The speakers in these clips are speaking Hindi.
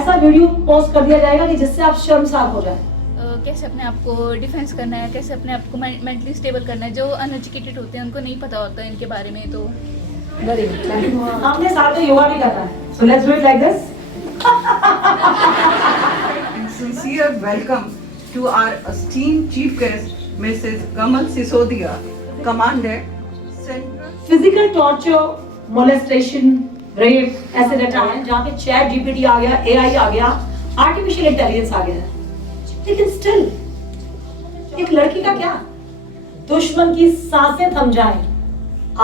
ऐसा वीडियो पोस्ट कर दिया जाएगा कि जिससे आप शर्मसार हो जाए। कैसे अपने आप को डिफेंस करना है, कैसे अपने आप को मेंटली स्टेबल करना है। जो अनएजुकेटेड होते हैं उनको नहीं पता होता है इनके बारे में। तो वेरी गुड। हमने साथ में योगा भी करना है, so let's do it like this. And sincere welcome to our esteemed chief guest, Mrs. Kamal Sisodia, Commandant, Central. Physical torture, molestation, rape ऐसे डाटा है जहाँ पे चैट जीपीटी आ गया, एआई आ गया, आर्टिफिशियल इंटेलिजेंस आ गया है। लेकिन स्टिल एक लड़की का क्या, दुश्मन की सांसें थम जाए,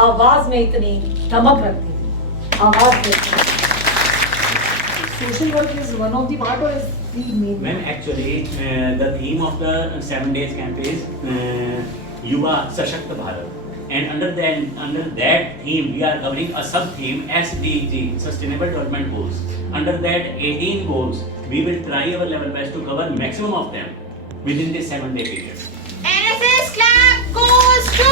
आवाज में इतनी धमक रखती है, आवाज में। Social work is one of the part or is the main? When actually the theme of the 7 days camp is Yuva Sashakt Bharat, and under that theme we are covering a sub theme SDG, Sustainable Development Goals. Under that 18 goals, we will try our level best to cover maximum of them within this 7-day period. NSS clap goes to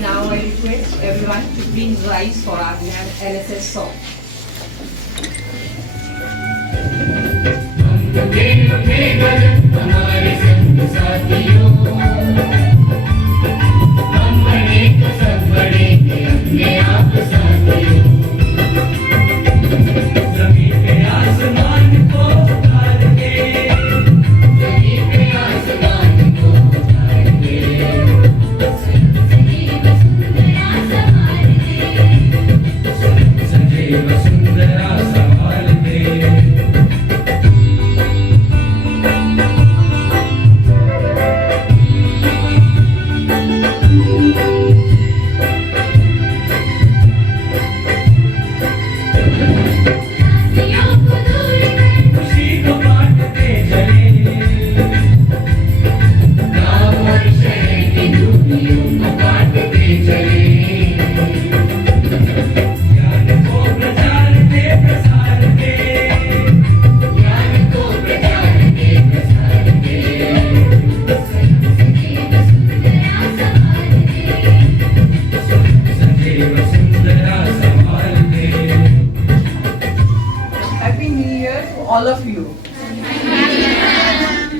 Now I request everyone to please rise for our NSS song. Happy New Year to all of you.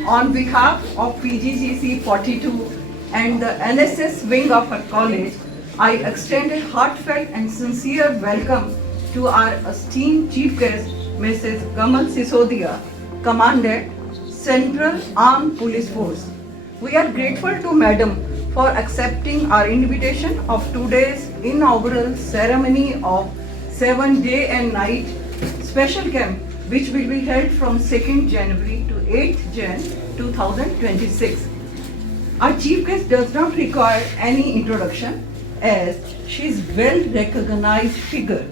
On behalf of PGCC 42 and the NSS wing of our college, I extend a heartfelt and sincere welcome to our esteemed chief guest, Mrs. Kamal Sisodia, Commandant, Central Armed Police Force. We are grateful to Madam for accepting our invitation of today's inaugural ceremony of 7-day and night special camp, which will be held from 2nd January to 8th Jan 2026. Our chief guest does not require any introduction as she is well recognized figure,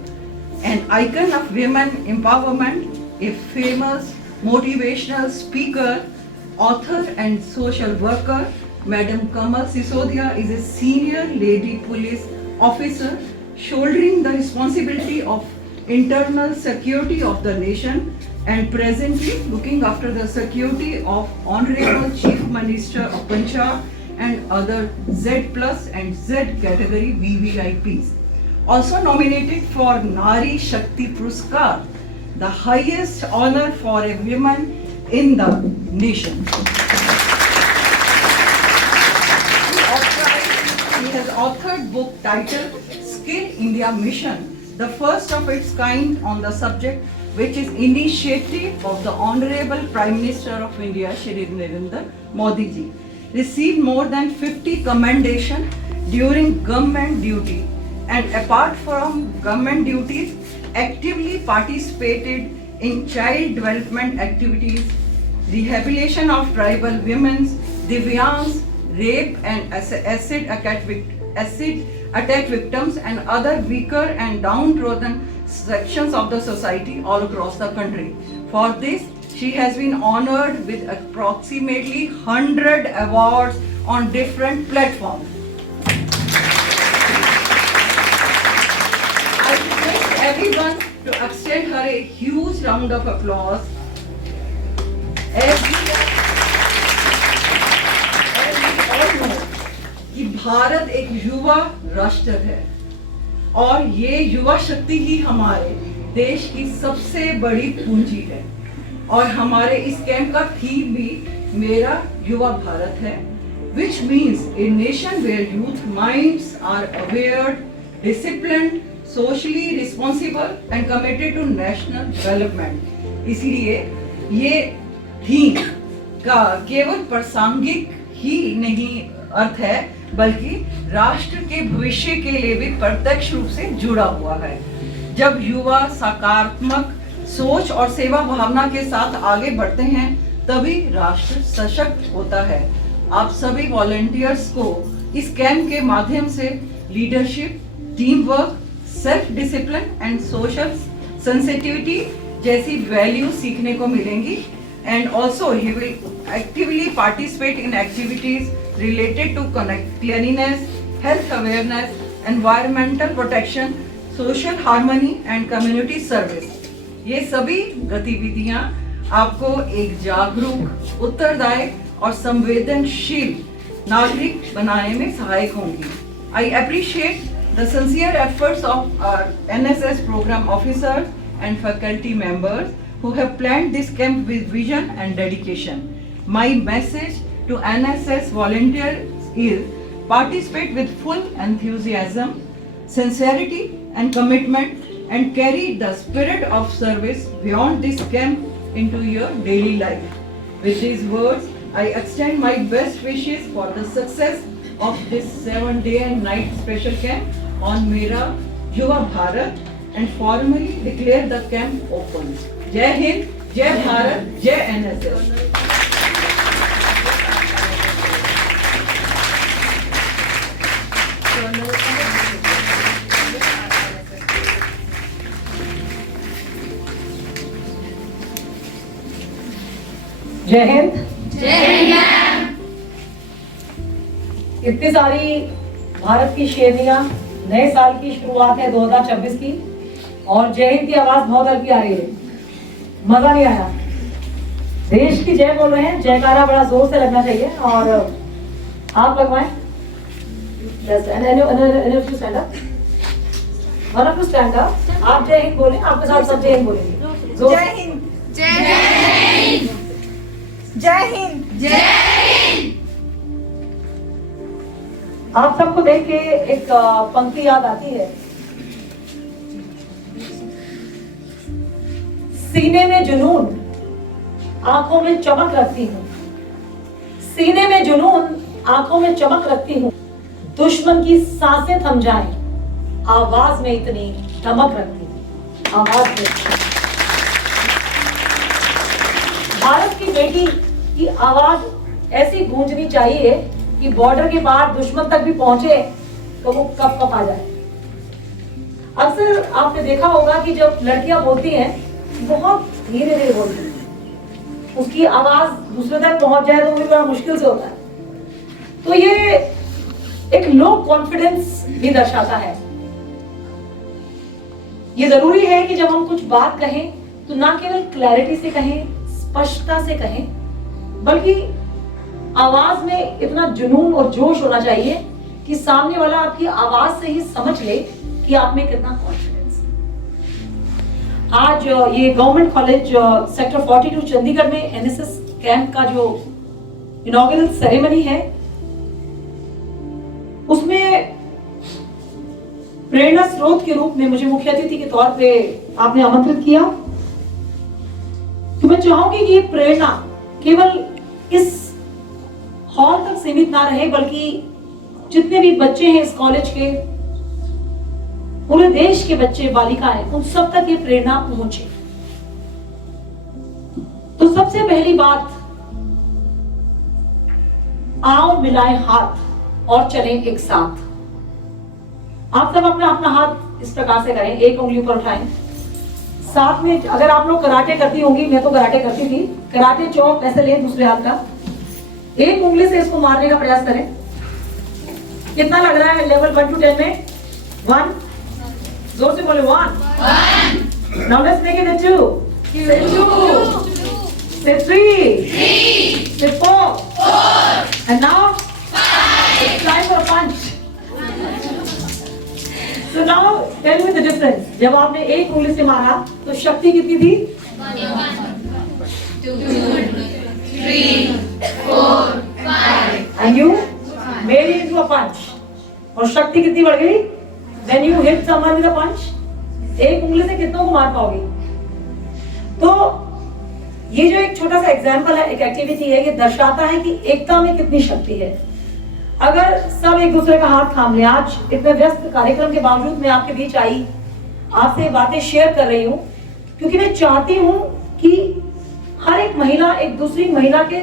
an icon of women empowerment, a famous motivational speaker, author and social worker. Madam Kamal Sisodia is a senior lady police officer shouldering the responsibility of internal security of the nation and presently looking after the security of Honorable Chief Minister of Punjab and other Z plus and Z category VVIPs. Also nominated for Nari Shakti Puruskar, the highest honor for a woman in the nation. He has authored book titled Skill India Mission, the first of its kind on the subject, which is initiative of the Honorable Prime Minister of India, Shri Narendra Modi ji. Received more than 50 commendations during government duty, and apart from government duties, actively participated in child development activities, rehabilitation of tribal women, Divyangs, rape and acid attack victims and other weaker and downtrodden sections of the society all across the country. For this, she has been honored with approximately 100 awards on different platforms. I request everyone to extend her a huge round of applause. As we all know, कि भारत एक युवा राष्ट्र है और ये युवा शक्ति ही हमारे देश की सबसे बड़ी पूंजी है। और हमारे इस कैंप का थीम भी मेरा युवा भारत है, which means a nation where youth minds are aware, disciplined, socially responsible and committed to national development। इसलिए ये थीम का केवल प्रासंगिक ही नहीं अर्थ है, बल्कि राष्ट्र के भविष्य के लिए भी प्रत्यक्ष रूप से जुड़ा हुआ है। जब युवा सकारात्मक सोच और सेवा भावना के साथ आगे बढ़ते हैं, तभी राष्ट्र सशक्त होता है। आप सभी वॉलंटियर्स को इस कैंप के माध्यम से leadership, team work, self discipline and social sensitivity जैसी वैल्यू सीखने को मिलेंगी। And also he will actively participate in activities related to cleanliness, health awareness, environmental protection, social harmony and community service। ये सभी गतिविधियां आपको एक जागरूक, उत्तरदायी और संवेदनशील नागरिक बनाने में सहायक होंगी। I appreciate the sincere efforts of our NSS program officers and faculty members who have planned this camp with vision and dedication। My message to NSS volunteers is participate with full enthusiasm, sincerity and commitment and carry the spirit of service beyond this camp into your daily life। With these words, I extend my best wishes for the success of this 7-day and night special camp on Mera Yuva Bharat and formally declare the camp open। जय हिंद, जय भारत, जय एनएसएस। जय हिंद, इतनी सारी भारत की शेरनियां, नए साल की शुरुआत है 2026 की, और जय हिंद की आवाज बहुत हल्की आ रही है। मजा नहीं आया। देश की जय बोल रहे हैं, जयकारा बड़ा जोर से लगना चाहिए और आप लगवाएं। आप जय हिंद बोलें, आपके साथ सब जय हिंद बोलेंगे। जय हिंद, जय हिंद, जय हिंद, जय हिंद। आप सबको देख के एक पंक्ति याद आती है, सीने में जुनून, आंखों में चमक रखती हूँ। सीने में जुनून, आंखों में चमक रखती हूँ। दुश्मन की सांसें थम जाएं, आवाज में इतनी धमक रखती हूँ। आवाज में भारत की बेटी की आवाज ऐसी गूंजनी चाहिए कि बॉर्डर के पार दुश्मन तक भी पहुंचे तो वो कप कप आ जाए। अक्सर आपने देखा होगा कि जब लड़कियां बोलती हैं, बहुत धीरे धीरे बोलती है, उसकी आवाज दूसरे तक पहुंच जाए तो भी बड़ा मुश्किल से होता है। तो ये एक लो कॉन्फिडेंस भी दर्शाता है। ये जरूरी है कि जब हम कुछ बात कहें तो ना केवल क्लैरिटी से कहें, स्पष्टता से कहें, बल्कि आवाज में इतना जुनून और जोश होना चाहिए कि सामने वाला आपकी आवाज से ही समझ ले कि आप में कितना कॉन्फिडेंस। आज ये गवर्नमेंट कॉलेज सेक्टर 42 चंडीगढ़ में एनएसएस कैंप का जो इनॉग्रेशन सेरेमनी है, उसमें प्रेरणा स्रोत के रूप में मुझे मुख्य अतिथि के तौर पे आपने आमंत्रित किया। तो मैं चाहूंगी कि ये प्रेरणा केवल इस हॉल तक सीमित ना रहे, बल्कि जितने भी बच्चे हैं इस कॉलेज के, पूरे देश के बच्चे बालिकाएं, उन सब तक ये प्रेरणा पहुंचे। तो सबसे पहली बात, आओ मिलाएं हाथ और चलें एक साथ। आप सब अपना अपना हाथ इस प्रकार से करें, एक उंगली ऊपर उठाएं। साथ में अगर आप लोग कराटे करती होंगी, मैं तो कराटे करती थी, कराटे चौक ऐसे लें दूसरे हाथ का, एक उंगली से इसको मारने का प्रयास करें। कितना लग रहा है लेवल 1 to 10 में? 1, जोर से बोले 1। Now let's make it a 2. Say 2. Say 3. Say 4. And now 5. Time for a punch. So now tell me the difference. जब आपने एक उंगली से मारा तो शक्ति कितनी थी? 2, 3, 4, 5. And you made it into a punch. और शक्ति कितनी बढ़ गई? When you hit someone with a punch, एक उंगली से कितनों को मार पाओगे? तो ये जो एक छोटा सा एग्जाम्पल है, एक एक्टिविटी है, ये दर्शाता है कि एकता में कितनी शक्ति है। अगर सब एक दूसरे का हाथ थाम ले, आज इतने व्यस्त कार्यक्रम के बावजूद मैं आपके बीच आई, आपसे बातें शेयर कर रही हूँ, क्योंकि मैं चाहती हूँ कि हर एक महिला एक दूसरी महिला के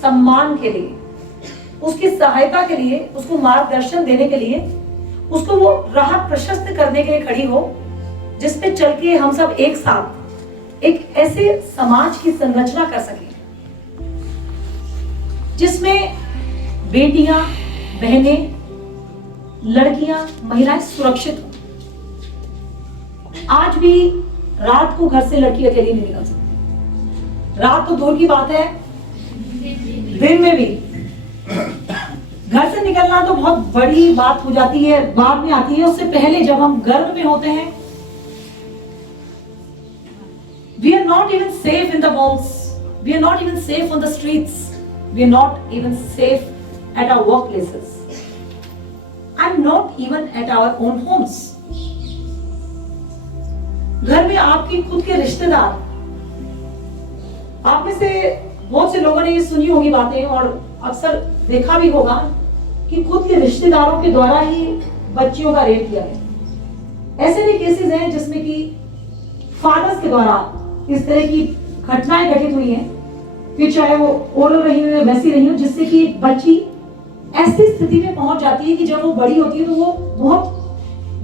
सम्मान के लिए, उसकी सहायता के लिए, उसको मार्गदर्शन देने के लिए, उसको वो राह प्रशस्त करने के लिए खड़ी हो, जिसपे चल के हम सब एक साथ एक ऐसे समाज की संरचना कर सकें जिसमें बेटियां, बहनें, लड़कियां, महिलाएं सुरक्षित हो। आज भी रात को घर से लड़की अकेली नहीं निकल सकती। रात तो दूर की बात है, दिन में भी घर से निकलना तो बहुत बड़ी बात हो जाती है, बाद में आती है। उससे पहले जब हम गर्भ में होते हैं, we are not even safe in the homes, we are not even safe on the streets, we are not even safe at our workplaces, and not even at our own homes. घर में आपकी खुद के रिश्तेदार, आप में से बहुत से लोगों ने ये सुनी होगी बातें और अक्सर देखा भी होगा कि खुद के रिश्तेदारों के द्वारा ही बच्चियों का रेप किया गया। ऐसे भी केसेस हैं जिसमें कि फादर्स के द्वारा इस तरह की घटनाएं घटित हुई हैं, फिर चाहे वो ओरल रही हो या वैसी रही हो, जिससे कि बच्ची ऐसी स्थिति में पहुंच जाती है कि जब वो बड़ी होती है तो वो बहुत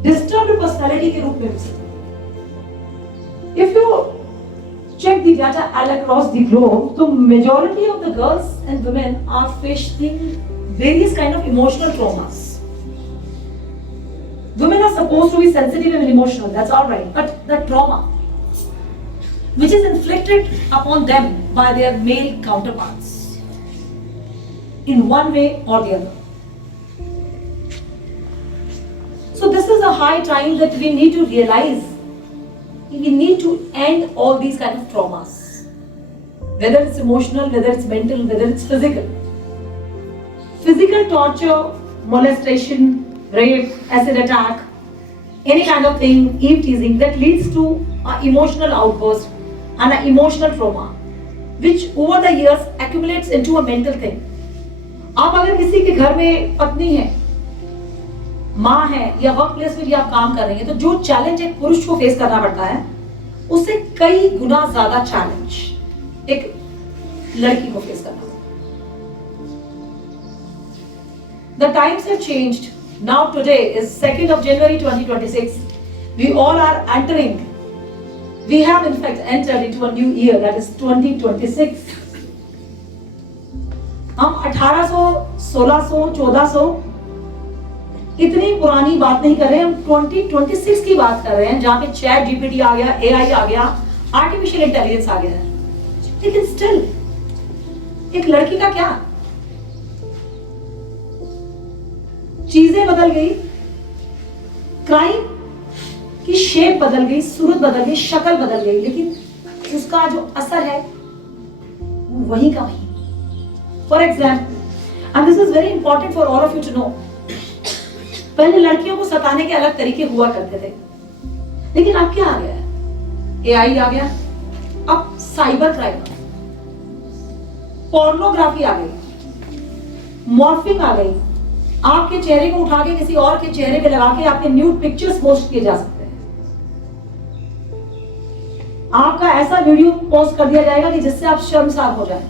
डिस्टर्ब्ड पर्सनालिटी के रूप में हो सकती है। If you check the data all across the globe, the majority of the girls and women are facing various kind of emotional traumas. Women are supposed to be sensitive and emotional, that's all right, but the trauma which is inflicted upon them by their male counterparts in one way or the other. So this is a high time that we need to realize, we need to end all these kind of traumas, whether it's emotional, whether it's mental, whether it's physical. Physical torture, molestation, rape, acid attack, any kind of thing, eve teasing, that leads to an emotional outburst and an emotional trauma, which over the years accumulates into a mental thing. आप अगर किसी के घर में पत्नी है, माँ है, या वर्क प्लेस में भी आप काम कर रही हैं, तो जो चैलेंज एक पुरुष को फेस करना पड़ता है, उससे कई गुना ज्यादा चैलेंज एक लड़की को फेस करना पड़ता है। The times have changed. Now today is 2nd of January 2026. We all are entering. We have in fact entered into a new year, that is 2026. हम 1800, 1600, 1400 इतनी पुरानी बात नहीं कर रहे हैं, हम 2026 की बात कर रहे हैं, जहां पे चैट जीपीटी आ गया, एआई आ गया, आर्टिफिशियल इंटेलिजेंस आ गया है। लेकिन स्टिल एक लड़की का क्या, चीजें बदल गई, क्राइम की शेप बदल गई, सूरत बदल गई, शक्ल बदल गई, लेकिन उसका जो असर है वो वही का वही। For example, and this is very important for all of you to know, पहले लड़कियों को सताने के अलग तरीके हुआ करते थे, लेकिन अब क्या आ गया है? एआई आ गया, अब साइबर क्राइम, पोर्नोग्राफी आ गई, मॉर्फिंग आ गई, आपके चेहरे को उठा के किसी और के चेहरे पे लगा के आपके न्यूड पिक्चर्स पोस्ट किए जा सकते हैं, आपका ऐसा वीडियो पोस्ट कर दिया जाएगा कि जिससे आप शर्मसार हो जाए।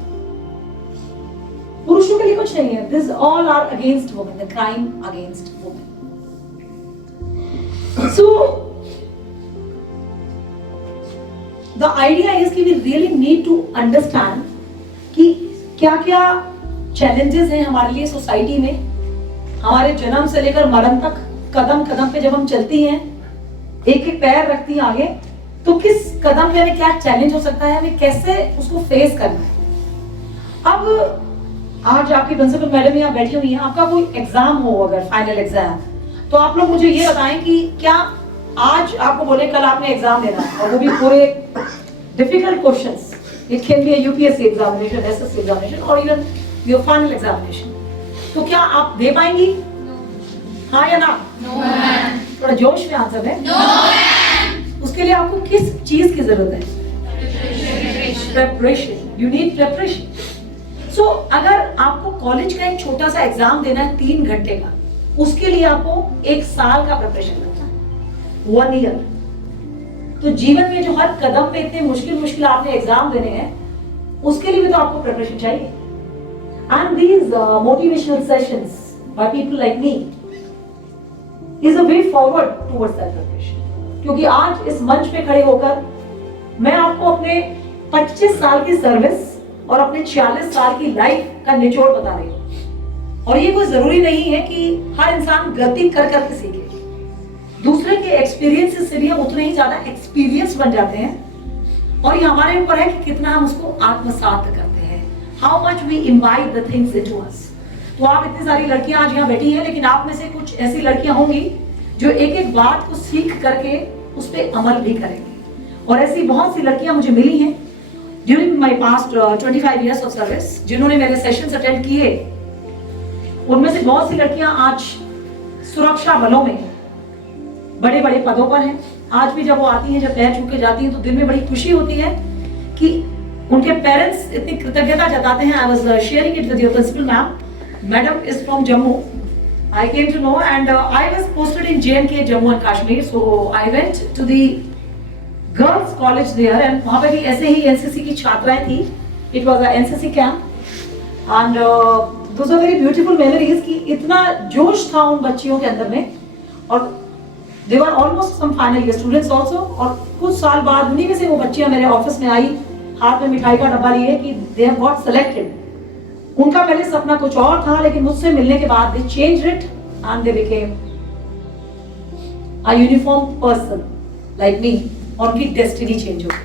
पुरुषों के लिए कुछ नहीं है, this all are against women, the crime against women. So the idea is कि we really need to understand कि क्या क्या challenges हैं हमारे लिए सोसाइटी में, हमारे जन्म से लेकर मरण तक कदम कदम पे जब हम चलती हैं, एक एक पैर रखती हैं आगे, तो किस कदम पे हमें क्या चैलेंज हो सकता है, हमें कैसे उसको फेस करना है। अब आज आपकी प्रिंसिपल मैडम यहाँ बैठी हुई हैं, आपका कोई एग्जाम हो अगर फाइनल एग्जाम, तो आप लोग मुझे ये बताएं कि क्या आज आपको बोले कल आपने एग्जाम देना और वो भी पूरे difficult questions, it can be a UPSC examination, SSC examination और इवन योर फाइनल एग्जामिनेशन, तो क्या आप दे पाएंगी? हाँ या ना? थोड़ा जोश में आंसर है। उसके लिए आपको किस चीज की जरूरत है? Preparation. You need preparation. So अगर आपको कॉलेज का एक छोटा सा एग्जाम देना है 3 घंटे का, उसके लिए आपको 1 साल का प्रिपरेशन करना है, 1 ईयर। तो जीवन में जो हर कदम पे इतने मुश्किल आपने एग्जाम देने हैं, उसके लिए भी तो आपको प्रिपरेशन चाहिए। And these motivational sessions by people like me is a way forward towards that preparation. क्योंकि आज इस मंच पे खड़े होकर मैं आपको अपने 25 साल की सर्विस और अपने 46 साल की लाइफ का निचोड़ बता रही हूँ। और ये कोई जरूरी नहीं है कि हर इंसान गलती कर करके सीखे। दूसरे के एक्सपीरियंसेस से भी हम उतने ही ज्यादा एक्सपीरियंस बन जाते हैं। और ये हमारे ऊपर है कि कितना हम उसको आत्मसात करते हैं, how much we imbibe the things into us. तो आप इतनी सारी लड़कियां आज यहाँ बैठी हैं, लेकिन आप में से कुछ ऐसी लड़कियां होंगी जो एक एक बात को सीख करके उस पर अमल भी करेंगी। और ऐसी बहुत सी लड़कियां मुझे मिली हैं during my past 25 years of service, जिन्होंने मेरे सेशंस अटेंड किए। उनमें से बहुत सी लड़कियां आज सुरक्षा बलों में बड़े बड़े पदों पर हैं। आज भी जब वो आती हैं, जब पैर छू के जाती हैं, तो दिल में बड़ी खुशी होती है कि उनके पेरेंट्स इतनी कृतज्ञता जताते हैं। I was sharing it with your principal ma'am, madam is from Jammu, I came to know and I was posted in JNK, Jammu and Kashmir, so I went to the girls college there and वहाँ पे भी ऐसे ही NCC की छात्राएं थी। It was a NCC camp and those are very beautiful memories कि इतना जोश था उन बच्चियों के अंदर में। और they were almost some final year students also। और कुछ साल बाद उन्हीं में से वो बच्चियां मेरे ऑफिस में आई, हाथ में मिठाई का डब्बा लिए कि they have got selected। उनका पहले सपना कुछ और था, लेकिन मुझसे मिलने के बाद they changed it and they became a uniform person like me। और उनकी डेस्टिनी चेंज हो गई।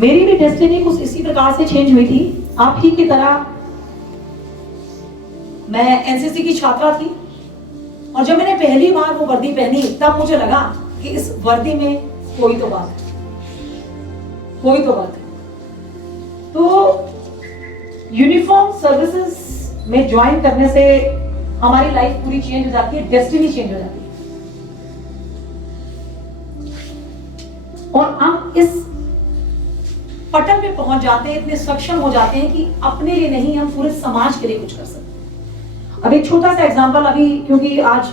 मेरी भी डेस्टिनी कुछ इसी प्रकार से चेंज हुई थी। आप ही की तरह मैं एनसीसी की छात्रा थी और जब मैंने पहली बार वो वर्दी पहनी, तब मुझे लगा कि इस वर्दी में कोई तो बात है, कोई तो बात है। तो यूनिफॉर्म सर्विसेज में ज्वाइन करने से हमारी लाइफ पूरी चेंज हो जाती है, डेस्टिनी चेंज हो जाती है। और हम इस पटल पे पहुंच जाते हैं, इतने सक्षम हो जाते हैं कि अपने लिए नहीं, हम पूरे समाज के लिए कुछ कर सकते हैं। अब एक छोटा सा एग्जांपल, अभी क्योंकि आज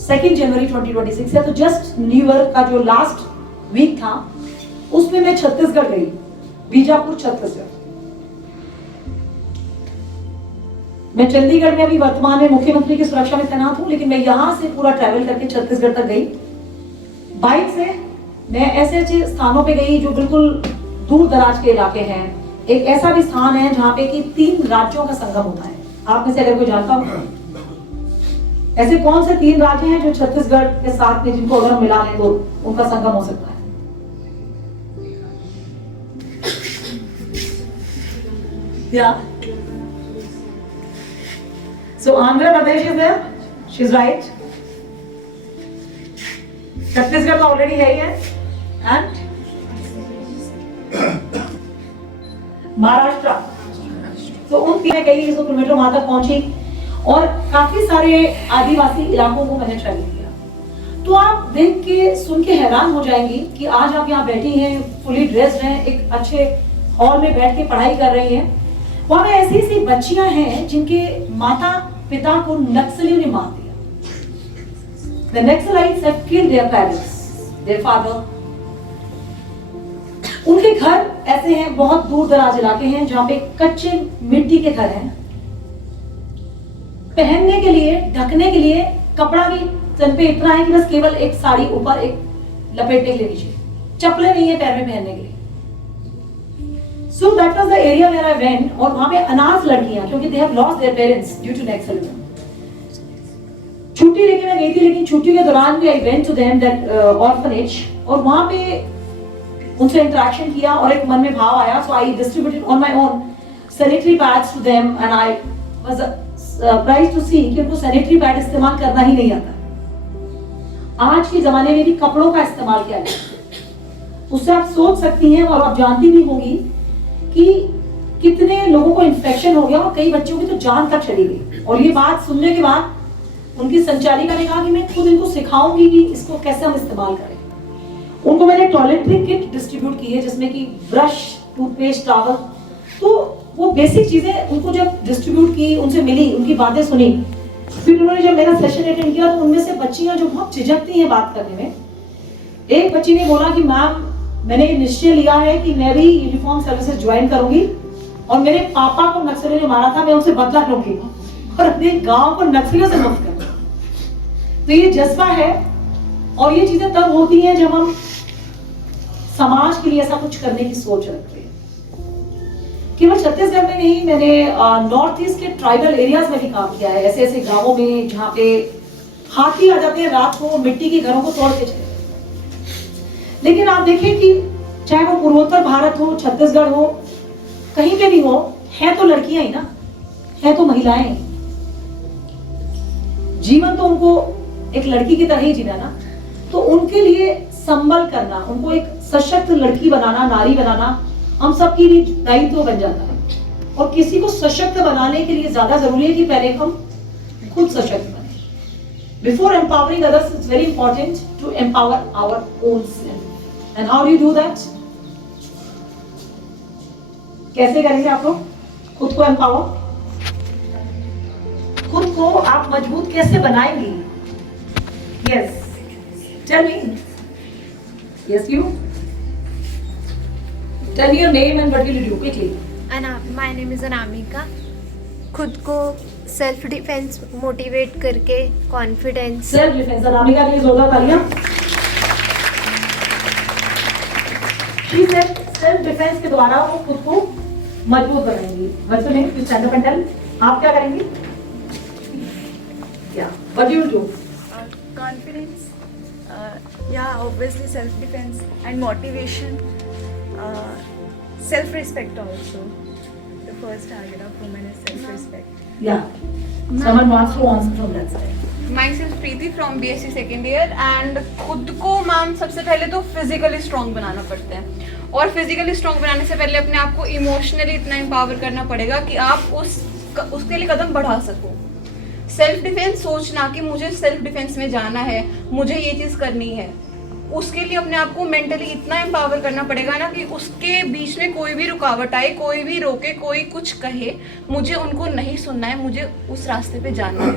2 जनवरी 2026 है, तो जस्ट न्यू ईयर का जो लास्ट वीक था उसमें मैं छत्तीसगढ़ गई, बीजापुर छत्तीसगढ़। मैं चंडीगढ़ में अभी वर्तमान में मुख्यमंत्री की सुरक्षा में तैनात हूं, लेकिन मैं यहां से पूरा ट्रैवल करके छत्तीसगढ़ तक गई बाइक से। मैं ऐसे ऐसे स्थानों पे गई जो बिल्कुल दूर दराज के इलाके हैं। एक ऐसा भी स्थान है जहाँ पे कि 3 राज्यों का संगम होता है। आप में से अगर कोई जानता हो, ऐसे कौन से 3 राज्य हैं जो छत्तीसगढ़ के साथ में, जिनको अगर हम मिला लें तो उनका संगम हो सकता है? Yeah. So Andhra Pradesh is there. She's right. Chhattisgarh तो ऑलरेडी है ही है, and महाराष्ट्र। तो उन 3 कई किलोमीटर वहां तक पहुंची और काफी सारे आदिवासी इलाकों को मैंने ट्रैवल किया। तो आप देख के सुन के हैरान हो जाएंगी कि आज आप यहाँ बैठी हैं, फुली ड्रेस्ड हैं, एक अच्छे हॉल में बैठ के पढ़ाई कर रही हैं। वहां में ऐसी ऐसी बच्चियां हैं जिनके माता पिता को नक्सलियों ने मार दिया। The Naxalites have killed their parents, their father। उनके घर ऐसे हैं, बहुत दूर दराज इलाके हैं जहाँ पे कच्चे मिट्टी के घर हैं। पहनने के लिए, ढकने के लिए कपड़ा भी तन पे इतना है कि बस केवल एक साड़ी ऊपर, एक लपेटने के लिए नीचे, चप्पलें नहीं है पैर में पहनने के लिए। So that was the area where I went। और वहां पे अनाथ लड़कियां, क्योंकि they have lost their parents due to Naxalism। छुट्टी लेके मैं गई थी, लेकिन छुट्टी के दौरान भी I went to them that orphanage, और वहां पे उनसे इंटरेक्शन किया और एक मन में भाव आया. So I distributed on my own sanitary pads to them and I was surprised to see कि उनको सैनिटरी पैड इस्तेमाल करना ही नहीं आता. आज के जमाने में भी कपड़ों का इस्तेमाल किया जाता है. उससे आप सोच सकती हैं और आप जानती भी होंगी कि कितने लोगों को इन्फेक्शन हो गया और कई बच्चों की तो जान तक चली गई. और ये बात सुनने के बाद उनकी संचालिका ने कहा कि मैं खुद इनको सिखाऊंगी कि इसको कैसे हम इस्तेमाल करें. उनको मैंने टॉयलेटरी किट डिस्ट्रीब्यूट की है जिसमें कि ब्रश, टूथपेस्ट, टॉवल, तो वो बेसिक चीजें उनको जब डिस्ट्रीब्यूट की, उनसे मिली, उनकी बातें सुनी, फिर उन्होंने जब मेरा सेशन अटेंड किया तो उनमें से बच्चियां जो बहुत झिझकती हैं बात करने में, एक बच्ची ने बोला कि मैम मैंने निश्चय लिया है कि मैं भी यूनिफॉर्म सर्विसेज ज्वाइन करूंगी और मेरे पापा को नक्सलियों ने मारा था, मैं उनसे बदला लूंगी और अपने गांव को नक्सलियों से मुक्त करूंगी. तो ये जज्बा है और ये चीजें तब होती हैं जब हम समाज के लिए ऐसा कुछ करने की सोच रखते हैं. केवल छत्तीसगढ़ में नहीं, मैंने नॉर्थ ईस्ट के ट्राइबल एरियाज में भी काम किया है, ऐसे ऐसे गांवों में जहाँ पे हाथी आ जाते हैं रात को, मिट्टी के घरों को तोड़ के चले. लेकिन आप देखें कि चाहे वो पूर्वोत्तर भारत हो, छत्तीसगढ़ हो, कहीं पे भी हो, है तो लड़कियां ही ना, है तो महिलाएं ही. जीवन तो उनको एक लड़की की तरह ही जीना ना, तो उनके लिए संबल करना, उनको एक सशक्त लड़की बनाना, नारी बनाना हम सबकी भी दायित्व बन जाता है. और किसी को सशक्त बनाने के लिए ज्यादा जरूरी है कि पहले हम खुद सशक्त बने. Before empowering others it's very important to empower our own self. And how do you do that? कैसे करेंगे आप लोग खुद को एम्पावर? खुद को आप मजबूत कैसे बनाएंगी? Yes, tell me. Yes, you tell me your name and what will you do quickly. My name is Anamika. खुद को सेल्फ डिफेंस मोटिवेट करके कॉन्फिडेंस. सेल्फ डिफेंस, अनामिका के लिए जोरदार तालियां. शी सेड सेल्फ डिफेंस के द्वारा वो खुद को मजबूत बनाएंगी. वैसे नहीं, स्टैंड अप एंड टेल. आप क्या करेंगी? या what do you do? Confidence, yeah, obviously self-defense and motivation, self-respect also. The first target of women is self-respect. Yeah. Someone wants to answer from that side. Myself Preeti from BSc second year and खुद को मैम सबसे पहले तो फिजिकली स्ट्रॉन्ग बनाना पड़ता है. और फिजिकली स्ट्रॉन्ग बनाने से पहले अपने आप को इमोशनली इतना एम्पावर करना पड़ेगा कि आप उसके लिए कदम बढ़ा सको. सेल्फ डिफेंस सोचना कि मुझे सेल्फ डिफेंस में जाना है, मुझे ये चीज़ करनी है, उसके लिए अपने आप को मेंटली इतना एम्पावर करना पड़ेगा ना कि उसके बीच में कोई भी रुकावट आए, कोई भी रोके, कोई कुछ कहे, मुझे उनको नहीं सुनना है, मुझे उस रास्ते पे जाना है.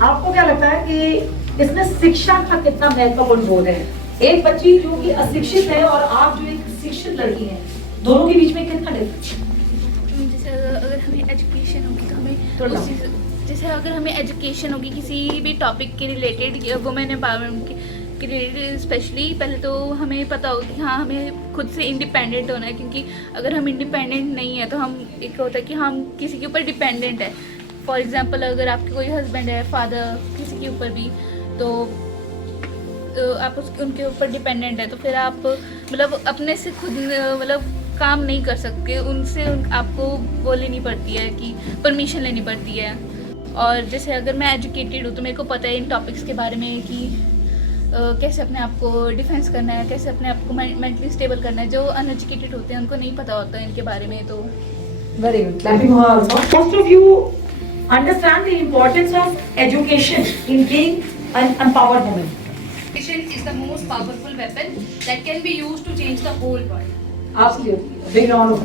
आपको क्या लगता है कि इसमें शिक्षा का कितना महत्वपूर्ण रोल है? एक बच्ची जो कि अशिक्षित है और आप जो एक शिक्षित लड़की है, दोनों के बीच में कितना डिफरेंस? जैसे अगर हमें एजुकेशन होगी तो हमें जैसे अगर हमें एजुकेशन होगी किसी भी टॉपिक के रिलेटेड, वुमेन एम्पावरमेंट के रिलेटेड स्पेशली, पहले तो हमें पता होगा कि हाँ हमें खुद से इंडिपेंडेंट होना है. क्योंकि अगर हम इंडिपेंडेंट नहीं है तो हम, एक होता है कि हम किसी के ऊपर डिपेंडेंट है. फॉर एग्जांपल अगर आपके कोई हस्बैंड है, फादर, किसी के ऊपर भी, तो आप उनके ऊपर डिपेंडेंट है, तो फिर आप मतलब अपने से खुद मतलब काम नहीं कर सकते. उनसे आपको वो लेनी पड़ती है कि परमिशन लेनी पड़ती है. और जैसे अगर मैं एजुकेटेड हूँ तो मेरे को पता है इन टॉपिक्स के बारे में कि कैसे अपने आप को डिफेंस करना है, कैसे अपने आप को मेंटली स्टेबल करना है. जो अनएजुकेटेड होते हैं उनको नहीं पता होता है इनके बारे में. तो very good, clapping also. Most of you understand the importance of education in being an empowered woman. Education is the most powerful weapon that can be used to change the whole world. Absolutely. A big round of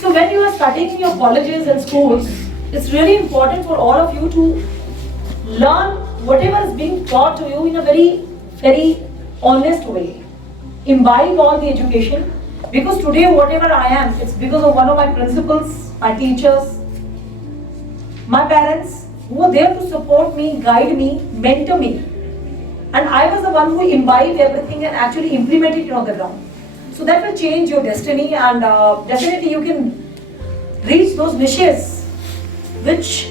So when you are studying in your colleges and schools, it's really important for all of you to learn whatever is being taught to you in a very honest way. Imbibe all the education, because today whatever I am, it's because of one of my principals, my teachers, my parents, who were there to support me, guide me, mentor me. And I was the one who imbibed everything and actually implemented it on the ground. So that will change your destiny, and definitely you can reach those niches which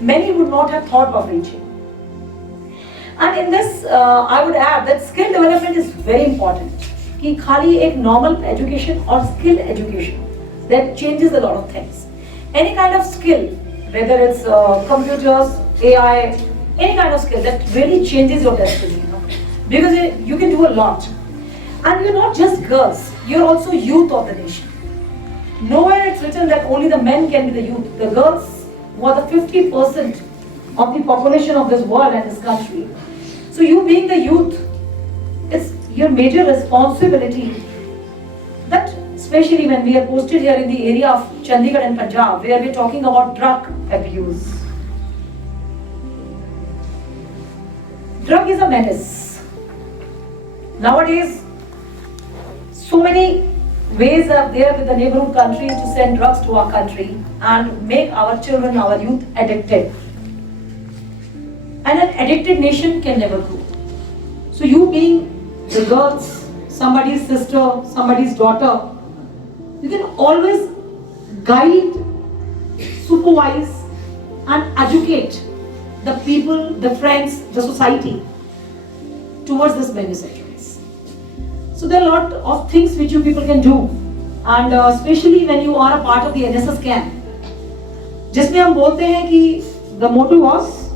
many would not have thought of reaching. And in this, I would add that skill development is very important. कि खाली एक normal education or skill education that changes a lot of things. Any kind of skill, whether it's computers, AI, any kind of skill that really changes your destiny, you know, because you can do a lot. And you're not just girls, you're also youth of the nation. Nowhere it's written that only the men can be the youth. The girls who are the 50% of the population of this world and this country. So you being the youth, it's your major responsibility that, especially when we are posted here in the area of Chandigarh and Punjab, where we're talking about drug abuse. Drug is a menace. Nowadays, so many ways are there with the neighborhood countries to send drugs to our country and make our children, our youth addicted. And an addicted nation can never grow. So you being the girls, somebody's sister, somebody's daughter, you can always guide, supervise and educate the people, the friends, the society towards this menace of drugs. So there are a lot of things which you people can do, and especially when you are a part of the NSS camp, जिसमें हम बोलते हैं कि the motto was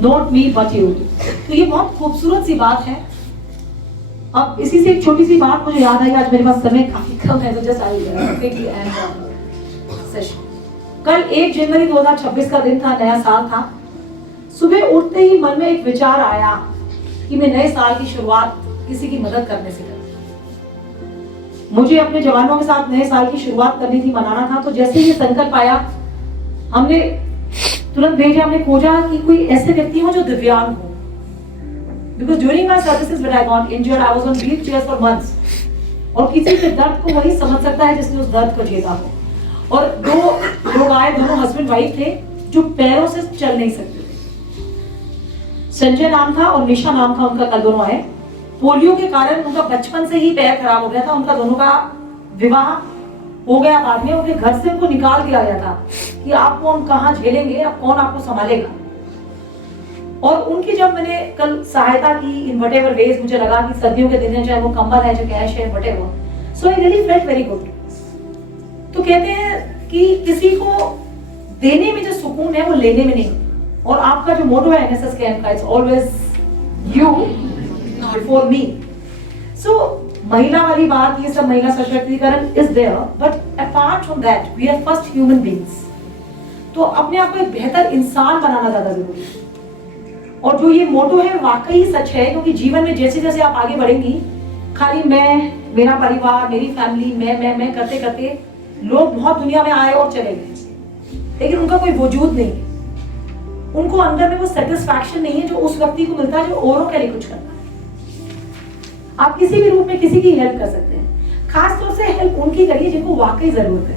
not me but you. तो ये बहुत खूबसूरत सी बात है. अब इसी से एक छोटी सी बात मुझे याद आई. आज मेरे पास समय काफी कम है, तो just I quickly and session. कल 1 जनवरी 2026 का दिन था, नया साल था. सुबह उठते ही मन में एक विचार आया कि मैं नए साल की शुरुआत किसी की मदद करने से करूं. मुझे अपने जवानों के साथ नए साल की शुरुआत करनी थी, मनाना था. तो जैसे ही संकल्प आया, हमने तुरंत भेजा, हमने खोजा कि कोई ऐसे व्यक्ति हो जो दिव्यांग हो. Because during my services when I got injured, I was on wheelchair for months. और किसी के दर्द को वही समझ सकता है जिसने उस दर्द को झेला हो. और दो लोग आए, दोनों हस्बैंड वाइफ थे, जो पैरों से चल नहीं सकते थे. संजय नाम था और निशा नाम था उनका. कल दोनों आए. पोलियो के कारण उनका बचपन से ही पैर खराब हो गया था. उनका दोनों का विवाह हो गया बाद में. उनके घर से उनको निकाल दिया गया था कि आपको हम कहाँ झेलेंगे, अब कौन आपको संभालेगा. और उनकी जब मैंने कल सहायता की इन व्हाटएवर वेज, मुझे लगा कि सर्दियों के दिन है, चाहे वो कंबल है, चाहे कैश है, whatever, so I really felt very good. तो कहते हैं कि किसी को देने में जो सुकून है वो लेने में नहीं. और आपका जो मोटो है एनएसएस कैंप का, it's always you before me. So महिला वाली बात, ये सब महिला सशक्तिकरण is there, but apart from that we are first human beings. तो अपने आप को एक बेहतर इंसान बनाना ज्यादा जरूरी है. और जो ये मोटो है वाकई सच है, क्योंकि जीवन में जैसे जैसे आप आगे बढ़ेंगी, खाली मैं, मेरा परिवार, मेरी फैमिली, मैं करते करते लोग बहुत दुनिया में आए और चले गए, लेकिन उनका कोई वजूद नहीं है. उनको अंदर में वो सेटिस्फैक्शन नहीं है जो उस व्यक्ति को मिलता है जो औरों के लिए कुछ करता है. आप किसी भी रूप में किसी की हेल्प कर सकते हैं. खास तौर से हेल्प उनकी करिए जिनको वाकई जरूरत है.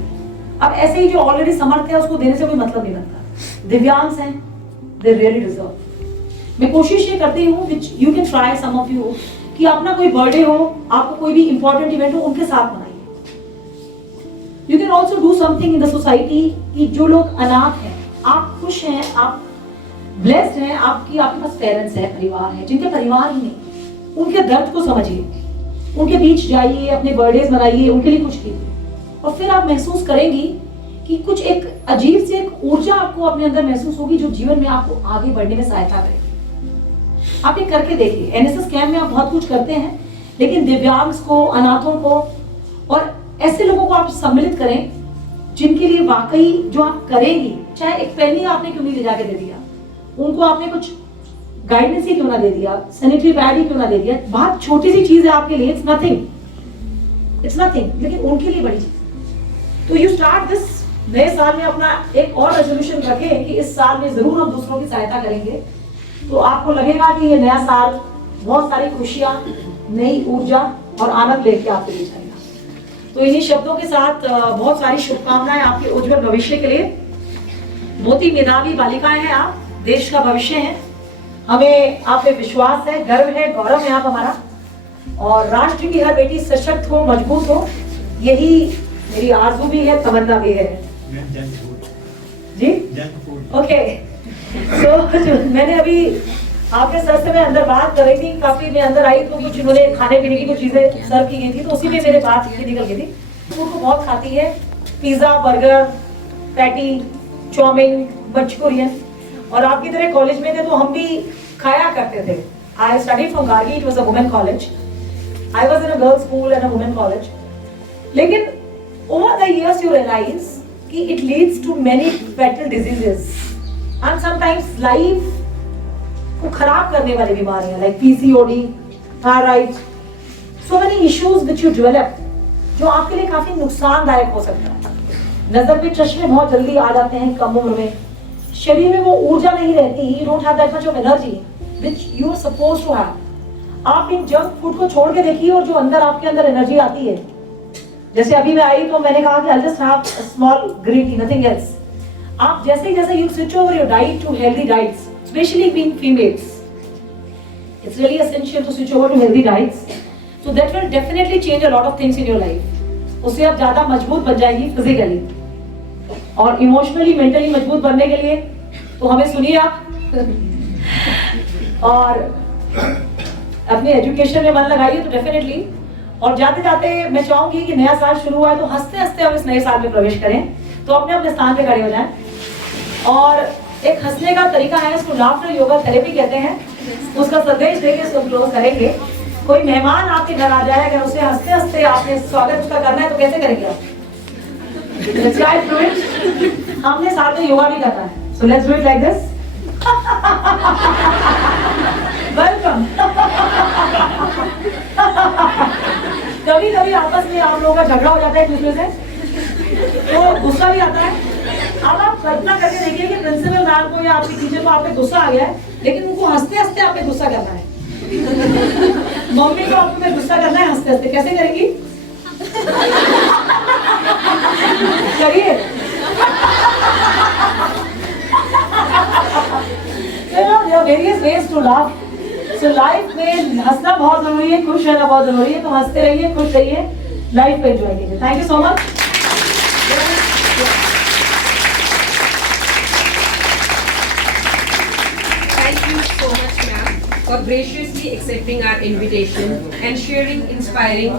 अब ऐसे ही जो ऑलरेडी समर्थ है उसको देने से कोई मतलब नहीं बनता. दिव्यांग हैं, दे रियली डिजर्व. मैं कोशिश ये करती हूँ, which you can try some of you, कि अपना कोई बर्थडे हो, आपको कोई भी इंपॉर्टेंट इवेंट हो, उनके साथ मनाइए. You can also do something in the society कि जो लोग अनाथ हैं, आप खुश हैं, आप ब्लेस्ड हैं, आपके पास पेरेंट्स है, परिवार है, जिनके परिवार ही नहीं, उनके दर्द को समझिए, उनके बीच जाइए, अपने बर्थडे मनाइए, उनके लिए कुछ कीजिए. और फिर आप महसूस करेंगी कि कुछ एक अजीब सी एक ऊर्जा आपको अपने अंदर महसूस होगी जो जीवन में आपको आगे बढ़ने में सहायता करेगी. आप ये करके देखिए. एनएसएस कैंप में आप बहुत कुछ करते हैं, लेकिन दिव्यांग को, अनाथों को और ऐसे लोगों को आप सम्मिलित करें जिनके लिए वाकई जो आप करेंगी, चाहे एक पेन ही आपने क्यों नहीं ले जाके दे दिया, उनको आपने कुछ गाइडेंस ही क्यों ना दे दिया, सैनिटरी पैड ही क्यों ना दे दिया, बहुत छोटी सी चीज है आपके लिए, इट्स नथिंग, लेकिन उनके लिए बड़ी चीज. तो यू स्टार्ट दिस. नए साल में अपना एक और रेजोल्यूशन रखें कि इस साल में जरूर हम दूसरों की सहायता करेंगे. तो आपको लगेगा कि ये नया साल बहुत सारी खुशियां, नई ऊर्जा और आनंद लेके आपके लिए जाएगा. तो इन्हीं शब्दों के साथ बहुत सारी शुभकामनाएं आपके उज्जवल भविष्य के लिए. बहुत ही मेधावी बालिकाएं हैं आप, देश का भविष्य है. हमें आप पे विश्वास है, गर्व है, गौरव है आप हमारा. और राष्ट्र की हर बेटी सशक्त हो, मजबूत हो, यही मेरी आरज़ू भी है, तमन्ना भी है। जी ओके। तो मैंने अभी आपके सर से मैं अंदर बात कर रही थी, काफी मैं अंदर आई तो कुछ उन्होंने खाने पीने की कुछ चीजें सर्व की गई थी, तो उसी में मेरे बात निकल गई थी। फूड को बहुत खाती है, pizza, burger, patty, chow mein, Manchurian. और आपकी तरह कॉलेज में थे तो हम भी खाया करते थे। I study from Gargi, it was a women college. I was in a girls school and a women college. लेकिन over the years you realise कि it leads to many fatal diseases and sometimes life को खराब करने वाली बीमारियां like PCOD, thyroid, so many issues which you develop जो आपके लिए काफी नुकसानदायक हो सकता है। नजर पे चश्मे बहुत जल्दी आ जाते हैं कम उम्र में, शरीर में वो ऊर्जा नहीं रहती, you don't have that much of energy which you are supposed to have. आप इन जंक फूड को छोड़ के देखिए और जो अंदर आपके अंदर एनर्जी आती है, जैसे अभी मैं आई तो मैंने कहा कि I just have a small green tea, nothing else. आप जैसे जैसे you switch over your diet to healthy diets, especially being females, it's really essential to switch over to healthy diets, so that will definitely change a lot of things in your life. उससे आप ज्यादा मजबूत बन जाएगी फिजिकली और इमोशनली, मेंटली मजबूत बनने के लिए तो हमें सुनिए आप और अपने एजुकेशन में मन लगाइए तो डेफिनेटली। और जाते जाते मैं चाहूंगी कि नया साल शुरू हुआ है तो हंसते हंसते हम इस नए साल में प्रवेश करें, तो अपने अपने स्थान पे खड़े हो जाएं। और एक हंसने का तरीका है, इसको लाफ्टर योगा थेरेपी कहते हैं, उसका संदेश देके इसको क्लोज करेंगे। कोई मेहमान आपके घर आ जाए, अगर उसे हंसते हंसते आपने स्वागत उसका करना है तो कैसे करेंगे आप? Let's try to do it. हमने साथ में योगा भी करना है, so let's do it like this. Welcome. कभी कभी आपस में आप लोगों का झगड़ा हो जाता है एक दूसरे से, तो गुस्सा भी आता है। अब आप कल्पना करके देखिए कि प्रिंसिपल मैम को या आपके टीचर को आप पे गुस्सा आ गया है, लेकिन उनको हंसते हंसते आप पे गुस्सा करना है। मम्मी को आप पे गुस्सा करना है हंसते हंसते, कैसे करेंगी? करिए। There are various ways to laugh. So life में हंसना बहुत जरूरी है, खुश रहना बहुत जरूरी है, तो हंसते रहिए, खुश रहिए, लाइफ को एंजॉय कीजिए। Thank you so much. Thank you so much, ma'am, for graciously accepting our invitation and sharing inspiring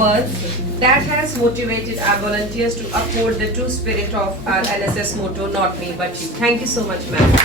words that has motivated our volunteers to uphold the true spirit of our NSS motto, not me but you. Thank you so much, ma'am.